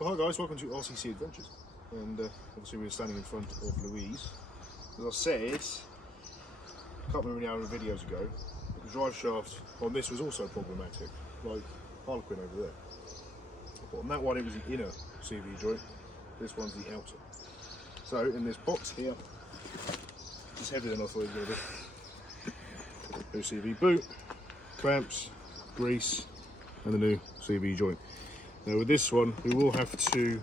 Well, hi guys, welcome to RCC Adventures. And obviously we're standing in front of Louise. As I said, I can't remember how many videos ago, but the drive shaft on this was also problematic, like Harlequin over there. But on that one it was the inner CV joint, this one's the outer. So in this box here, it's heavier than I thought it was going to be. New CV boot, clamps, grease, and the new CV joint. Now with this one, we will have to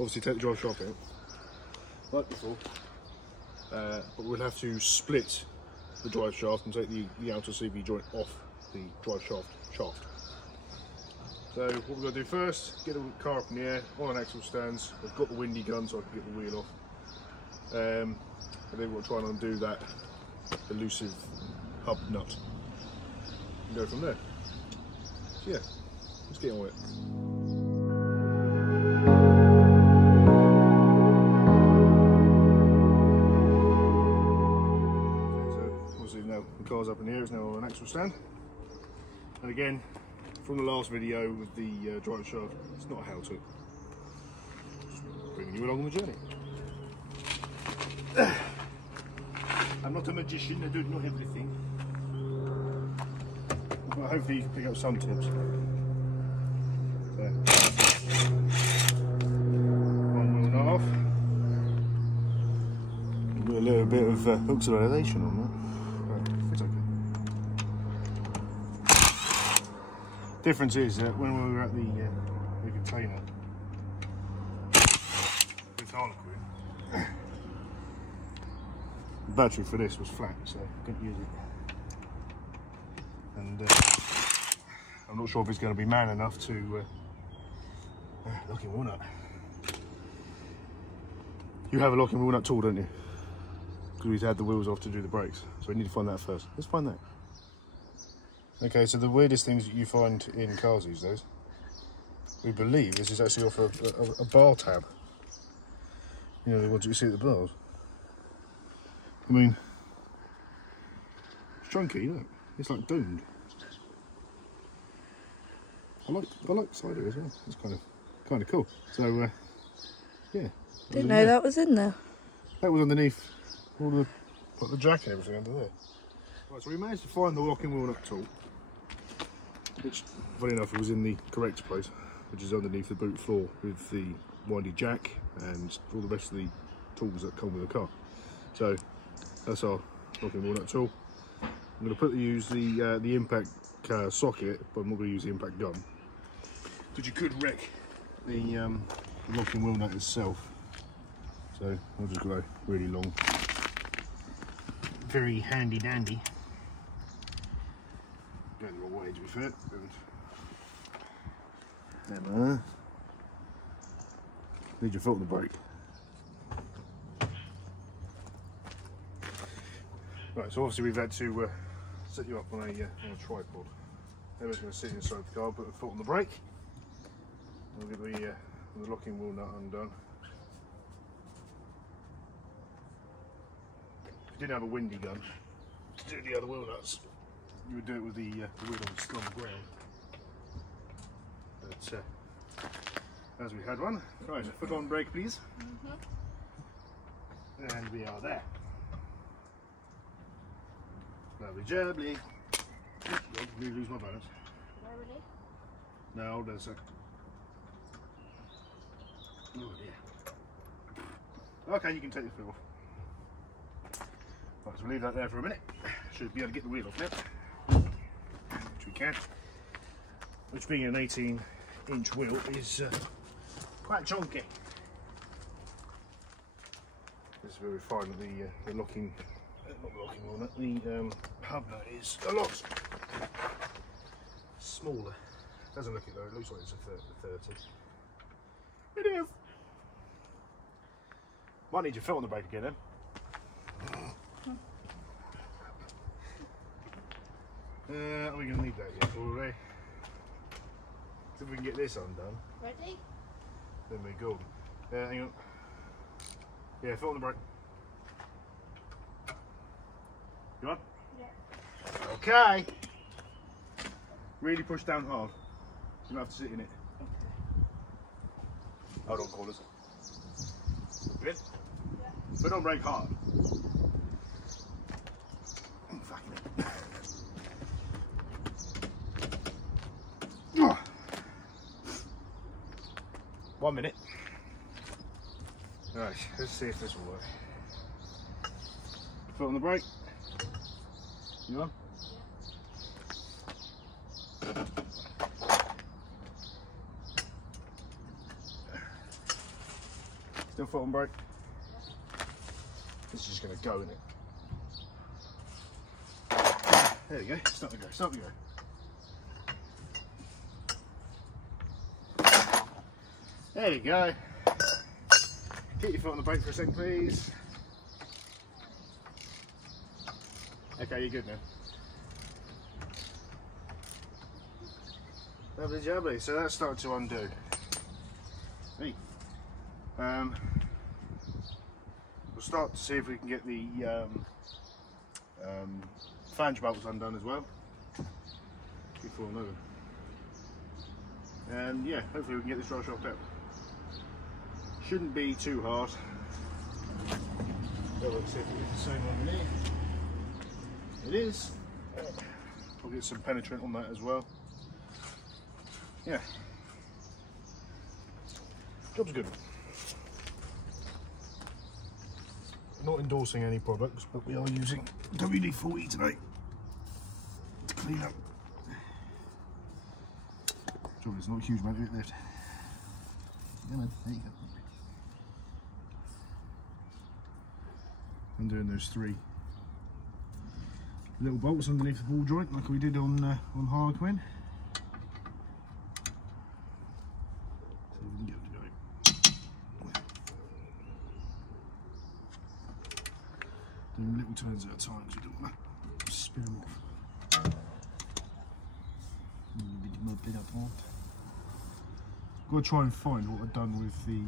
obviously take the drive shaft out, like before, but we'll have to split the drive shaft and take the outer CV joint off the drive shaft. So what we're going to do first, get the car up in the air on an axle stands. I've got the windy gun so I can get the wheel off, and then we'll try and undo that elusive hub nut and go from there. So yeah, let's get on with it. The car's up in the air, it's now on an axle stand. And again, from the last video with the drive shaft, it's not a how-to. Just bringing you along on the journey. I'm not a magician, I don't know everything. But hopefully you can pick up some tips. There. One wheel nut off. Do a little bit of oxidization on that. It's okay. Difference is that when we were at the container with Harlequin, the battery for this was flat, so I couldn't use it. And I'm not sure if it's going to be man enough to locking wheel nut. You have a locking wheel nut tool, don't you? Because we've had the wheels off to do the brakes, so we need to find that first. Let's find that. Okay, so the weirdest things that you find in cars these days, we believe this is actually off a bar tab. You know, the ones you see at the bars. I mean, it's chunky, look. It's like domed. I like the side of it as well. It's kind of cool. So yeah. Didn't know that was in there. That was underneath. Put the jack and everything under there. Right, so we managed to find the locking wheel nut tool, which, funny enough, it was in the correct place, which is underneath the boot floor with the windy jack and all the rest of the tools that come with the car. So that's our locking wheel nut tool. I'm going to use the impact socket, but I'm not going to use the impact gun, because you could wreck the locking wheel nut itself. So I'll just go really long. Very handy dandy. Going the wrong way to be fair. And need your foot on the brake. Right, so obviously we've had to set you up on a tripod. Emma's going to sit inside the car, put the foot on the brake. We'll get the locking wheel nut undone. If you didn't have a windy gun to do the other wheel nuts, you would do it with the wheel still on the ground. But as we had one, right, foot on brake please. And we are there. Lovely jubbly. Let me lose my balance. Ready? No, hold on a sec. Oh dear. Okay, you can take the foot off. Right, so we'll leave that there for a minute. Should be able to get the wheel off now, which we can. Which, being an 18-inch wheel, is quite chunky. This is where we find the locking, not the locking wheel nut, the hub nut is a lot smaller. Doesn't look it though, it looks like it's a 30. It is. Might need your foot on the brake again then. Are we going to need that yet, already? See if we can get this undone. Ready? Then we're golden. Hang on. Yeah, foot on the brake. You on? Yeah. Okay. Really push down hard. You have to sit in it. Hold on, corners. Good? But don't brake hard. Fucking it. 1 minute. Right, let's see if this will work. Foot on the brake. You on? Still foot on brake. This is just going to go, isn't it? There you go. Start to go. Start to go. There you go. Keep your foot on the brake for a second, please. Okay, you're good now. Lovely jubbly. So that's started to undo. Hey. We'll start to see if we can get the flange bolts undone as well. Keep falling over. And yeah, hopefully we can get this drive shaft out. Shouldn't be too hard. So let's see if we get the same underneath. It is. I'll get some penetrant on that as well. Yeah. Job's good. Not endorsing any products, but we are using WD-40 today to clean up. It's not a huge amount of it left. Yeah, man, there you go. I'm doing those 3 little bolts underneath the ball joint, like we did on Harlequin. So we can get them going. Doing little turns at a time because we don't want to spin them off. Got to try and find what I've done with the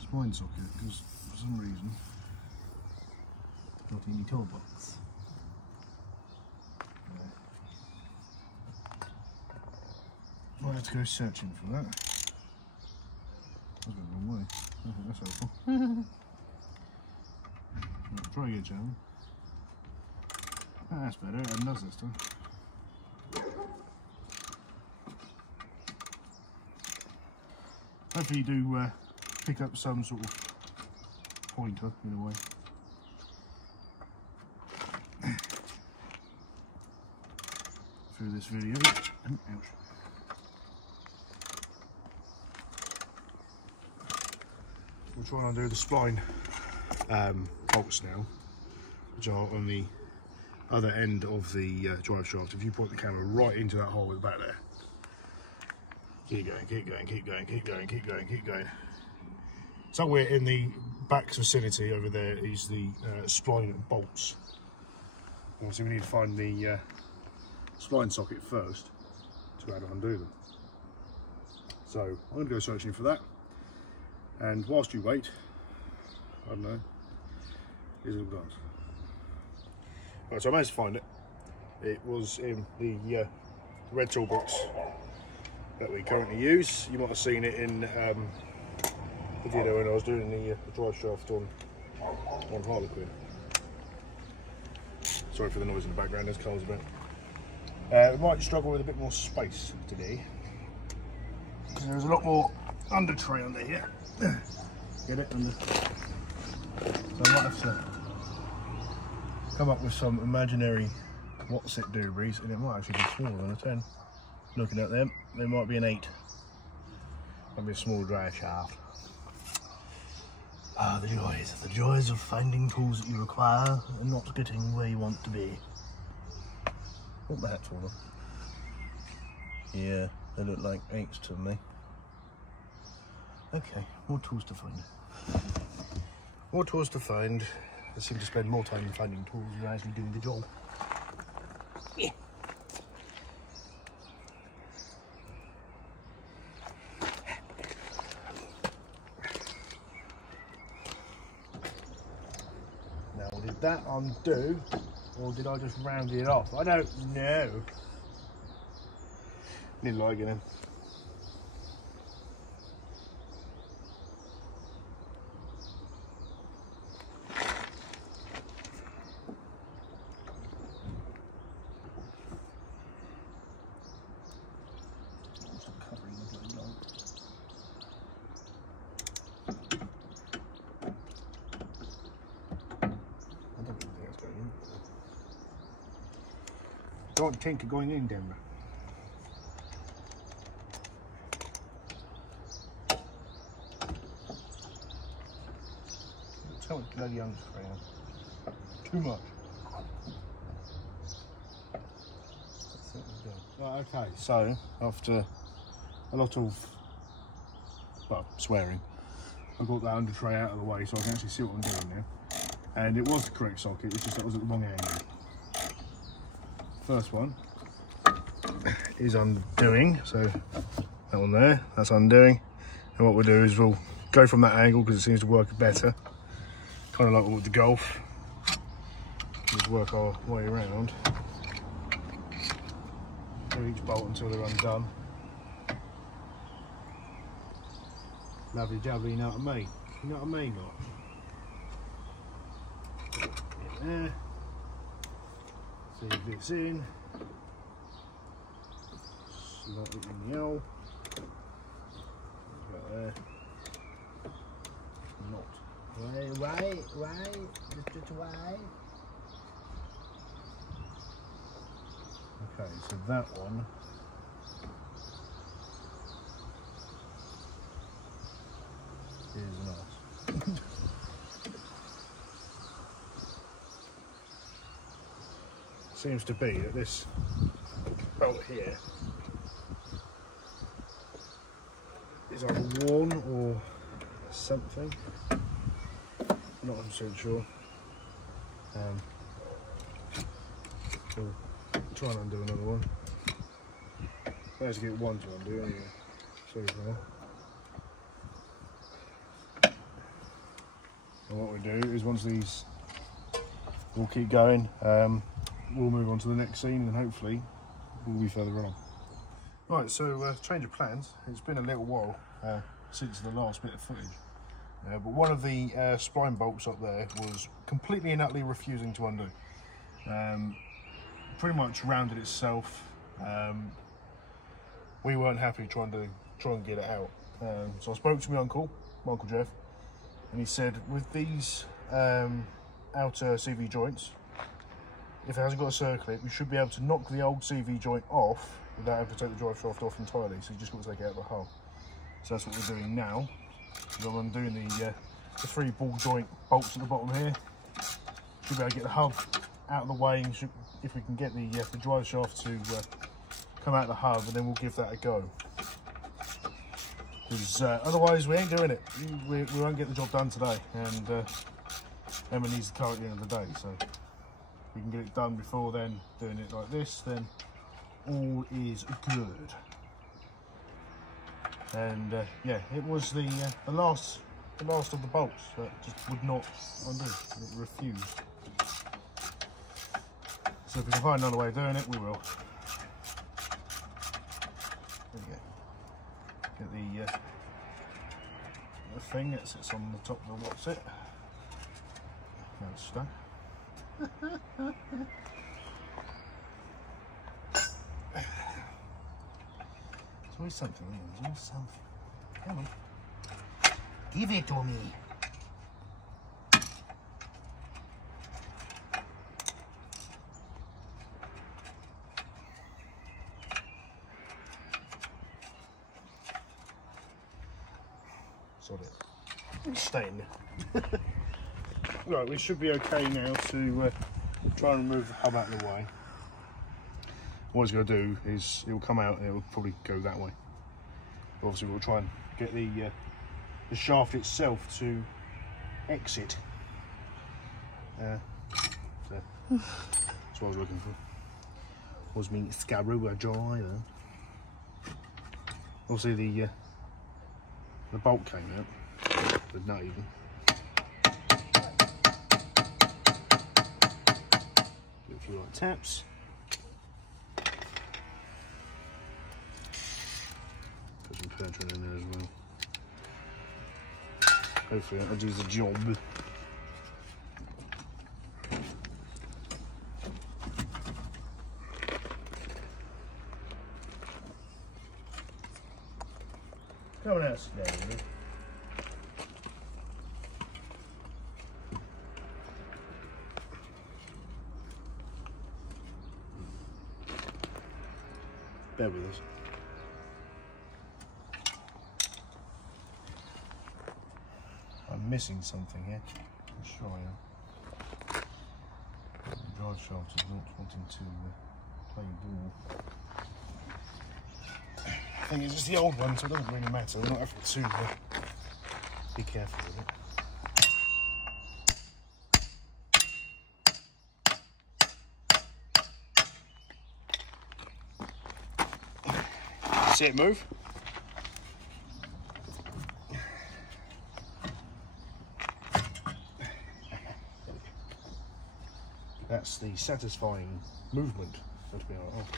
spine socket, because for some reason not in the toolbox. Might have to go searching for that. That's the wrong way. I think that's helpful. Right, try again, shall we? That's better, it does this time. Hopefully you do pick up some sort of pointer in a way. Through this video. Ouch. We'll try and undo the spline bolts now, which are on the other end of the drive shaft. If you point the camera right into that hole at the back there. Keep going, keep going, keep going, keep going, keep going, keep going. Somewhere in the back vicinity over there is the spline bolts. Obviously we need to find the spline socket first to be able to undo them. So I'm going to go searching for that. And whilst you wait, I don't know, here's all guys. Right, so I managed to find it. It was in the red toolbox that we currently use. You might have seen it in the video when I was doing the drive shaft on Harlequin. Sorry for the noise in the background, there's cars about. We might struggle with a bit more space today, because there's a lot more under tray under here. Get it under. So I might have to come up with some imaginary what's it doobies, and it might actually be smaller than a 10. Looking at them, they might be an 8. Might be a small drive shaft. Ah, the joys of finding tools that you require and not getting where you want to be. What the heck's all of them? Yeah, they look like 8s to me. Okay, more tools to find. More tools to find. I seem to spend more time finding tools than actually doing the job. Yeah. Now, did that undo, or did I just round it off? I don't know. Didn't like it then. Don't tinker going in, Denver. Too much bloody underspray on. Too much. Right, okay, so after a lot of, well, swearing, I got that under tray out of the way so I can actually see what I'm doing now. And it was the correct socket, it's just that I was at the wrong angle. First one is undoing, so that one there, that's undoing. And what we'll do is we'll go from that angle because it seems to work better. Kind of like with the Golf. Just work our way around. Do each bolt until they're undone. Lovely jubbly, you know what I mean? You know what I mean, like? Get there. See this in. Slot it in the L. Right there. Not. Right, just right. Okay, so that one is nice. Seems to be that this bolt here is either worn or something. Not 100% sure. We'll try and undo another one. Let's get one to undo anyway. So far. And what we do is once these all keep going, we'll move on to the next scene and hopefully we'll be further on. Right, so change of plans. It's been a little while since the last bit of footage. But one of the spline bolts up there was completely and utterly refusing to undo. Pretty much rounded itself. We weren't happy trying to get it out. So I spoke to my Uncle Jeff, and he said with these outer CV joints, if it hasn't got a circlip, you should be able to knock the old CV joint off without having to take the drive shaft off entirely. So you just got to take it out of the hull. So that's what we're doing now. So I'm doing the 3 ball joint bolts at the bottom here. Should be able to get the hub out of the way, and if we can get the drive shaft to come out of the hub, and then we'll give that a go. Because otherwise we ain't doing it. We won't get the job done today, and Emma needs the car at the end of the day. So if we can get it done before then, doing it like this, then all is good. And yeah, it was the last of the bolts that just would not undo. It refused. So if we can find another way of doing it, we will. There we go. Get the thing that sits on the top of the what's it. Now it's stuck. There's always something. There's always something. Come on. Give it to me. Sod it. Stay in there. Right, we should be okay now to try and remove the hub out of the way. What it's going to do is it will come out and it will probably go that way. Obviously we'll try and get the shaft itself to exit. So that's what I was looking for. Was me Scarua driver. Obviously the bolt came out, but not even. Do a few light taps. Put some perching in there as well. Hopefully that'll do the job. Coming out slowly. Bear with us. I'm missing something here. I'm sure I am. The drive shaft is not wanting to play ball. I think it's just the old one, so it doesn't really matter. We're not having to be careful with it. See it move? That's the satisfying movement, so to be honest.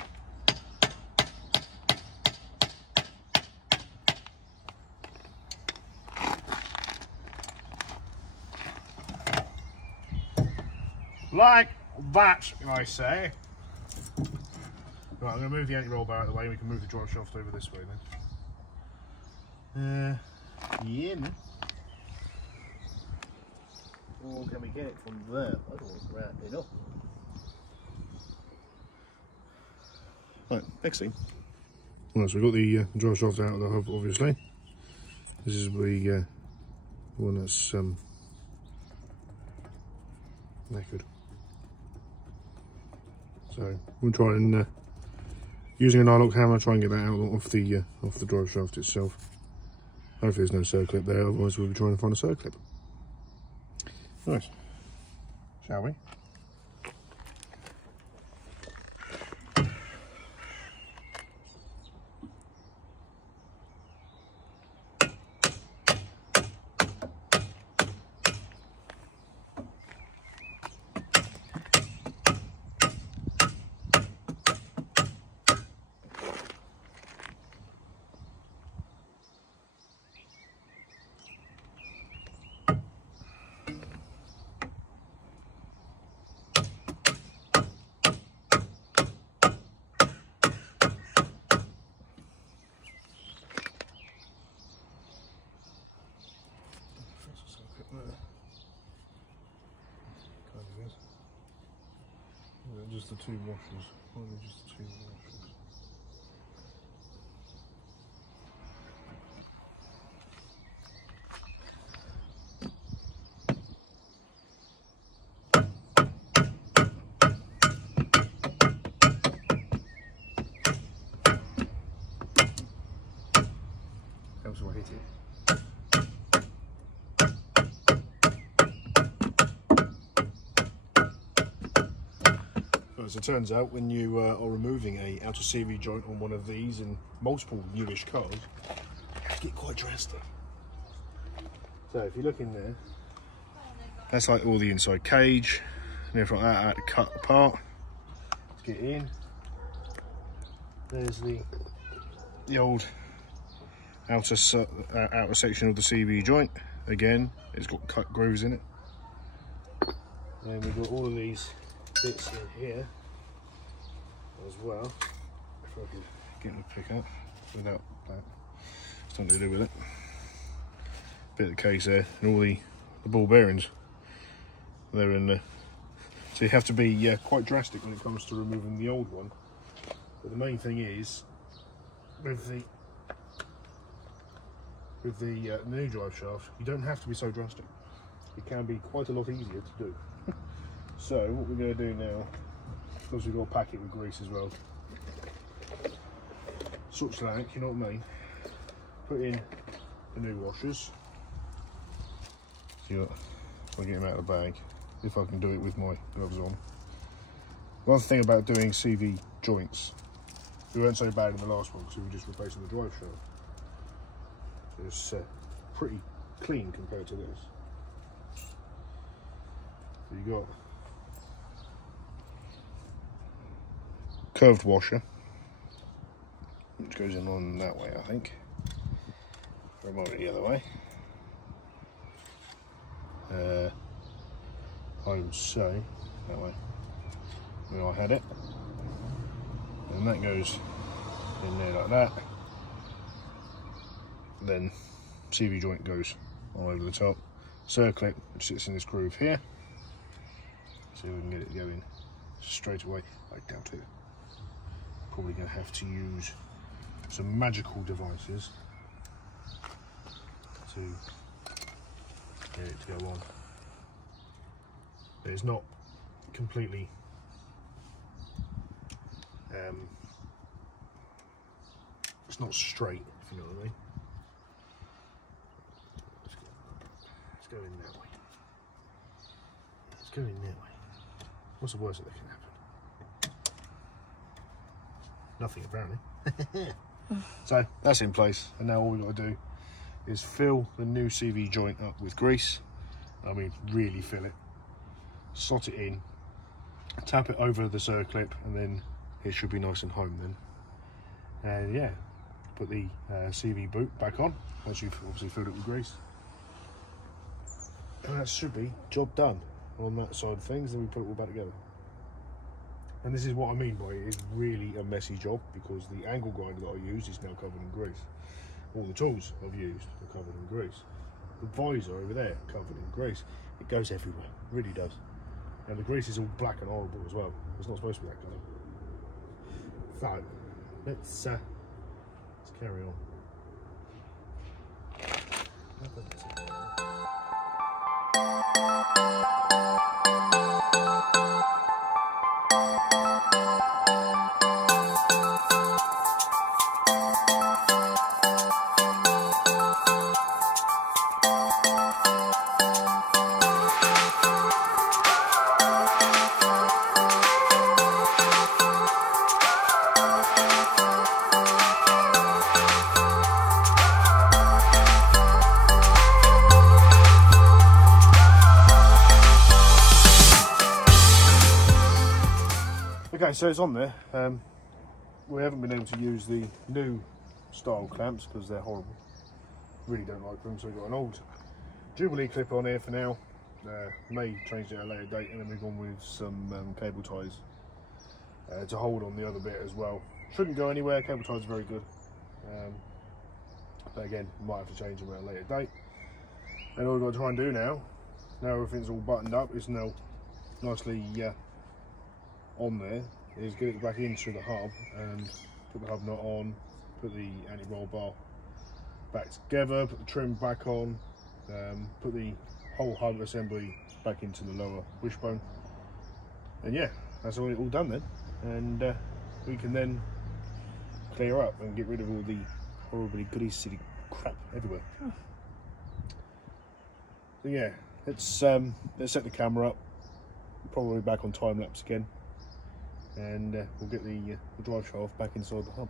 Like that, I say. Right, I'm going to move the anti-roll bar out of the way and we can move the drive shaft over this way then. Yeah. Or can we get it from there? I don't want to wrap it up. Right, next thing. Right, so we've got the drive shaft out of the hub, obviously. This is the one that's knackered. So we'll try and using a nylock hammer, try and get that out off the drive shaft itself. Hopefully there's no circlip there, otherwise we'll be trying to find a circlip. Nice. Shall we? Just the two washers. Only just the two washers. Helps when I hit it. As it turns out, when you are removing a outer CV joint on one of these in multiple newish cars, it can get quite drastic. So if you look in there, that's like all the inside cage and everything like that I had to cut apart to get in. There's the old outer section of the CV joint. Again, it's got cut grooves in it. And we've got all of these bits in here as well. If I could get them to pick up without that, something to do with it. Bit of the case there, and all the ball bearings. They're in there. So you have to be quite drastic when it comes to removing the old one. But the main thing is, with the new drive shaft, you don't have to be so drastic. It can be quite a lot easier to do. So what we're going to do now, because we've got to pack it with grease as well, such like, you know what I mean, put in the new washers. See what, if I get them out of the bag, if I can do it with my gloves on. One thing about doing CV joints, we weren't so bad in the last one because we were just replacing the drive shaft. So it's pretty clean compared to this. So you got curved washer, which goes in on that way, I think. Or more the other way. I would say that way when I had it. And that goes in there like that. Then CV joint goes all over the top. Circlip, which sits in this groove here. See if we can get it going straight away. I doubt it. probably going to have to use some magical devices to get it to go on. But it's not completely it's not straight, if you know what I mean. Let's go in that way. Let's go in that way. What's the worst that can happen? Nothing, apparently. So that's in place, and now all we've got to do is fill the new CV joint up with grease. I mean, really fill it. Slot it in, tap it over the circlip, and then it should be nice and home then. And yeah, put the CV boot back on, as you've obviously filled it with grease. And that should be job done on that side of things. Then we put it all back together. And this is what I mean by it is really a messy job, because the angle grinder that I use is now covered in grease. All the tools I've used are covered in grease. The visor over there covered in grease. It goes everywhere, it really does. And the grease is all black and horrible as well. It's not supposed to be that colour. So let's carry on. Okay, so it's on there. We haven't been able to use the new style clamps because they're horrible. Really don't like them, so we've got an old Jubilee clip on here for now. May change it at a later date, and then we've gone with some cable ties to hold on the other bit as well. Shouldn't go anywhere, cable ties are very good. But again, we might have to change them at a later date. And all we've got to try and do now everything's all buttoned up, is now nicely on there, is get it back into the hub and put the hub nut on, put the anti-roll bar back together, put the trim back on, put the whole hub assembly back into the lower wishbone, and yeah, that's all done then. And we can then clear up and get rid of all the horribly greasy crap everywhere. So yeah, let's set the camera up, probably back on time lapse again, and we'll get the drive shaft back inside the hub.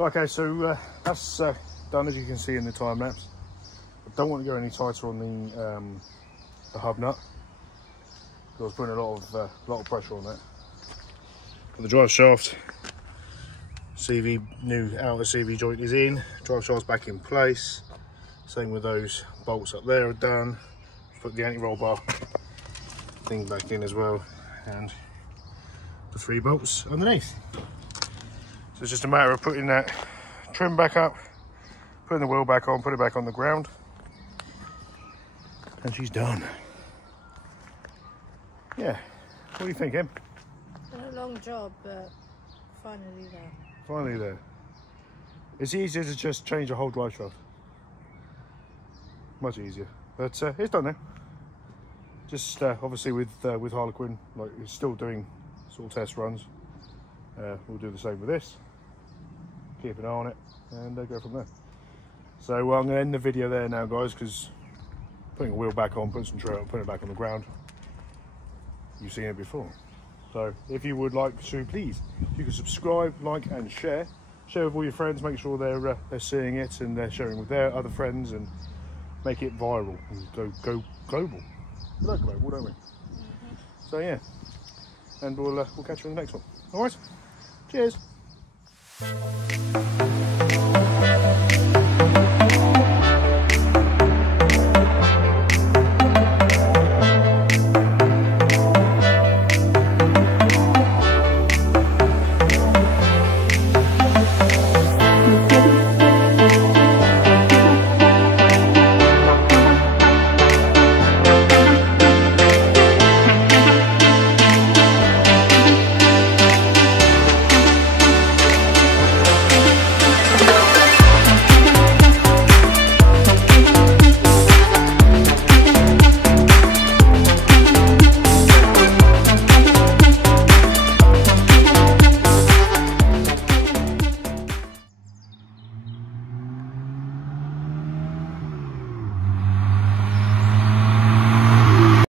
Okay, so that's done, as you can see in the time lapse. I don't want to go any tighter on the hub nut, because I was putting a lot of pressure on that. But the drive shaft, new outer CV joint is in, drive shaft's back in place. Same with those bolts up there are done. Put the anti-roll bar thing back in as well, and the 3 bolts underneath. So it's just a matter of putting that trim back up, putting the wheel back on, put it back on the ground, and she's done. Yeah, what do you think, Em? It's been a long job, but finally there. Finally there. It's easier to just change a whole drive shaft. Much easier, but it's done now. Just obviously with Harlequin, like, it's still doing sort of test runs. We'll do the same with this. Keep an eye on it and go from there. So I'm going to end the video there now, guys, because putting a wheel back on, putting some trail, putting it back on the ground, you've seen it before. So if you would like to, please, you can subscribe, like and share with all your friends. Make sure they're seeing it and they're sharing with their other friends, and make it viral and go global. We like global, don't we? So yeah, and we'll catch you in the next one. All right, cheers.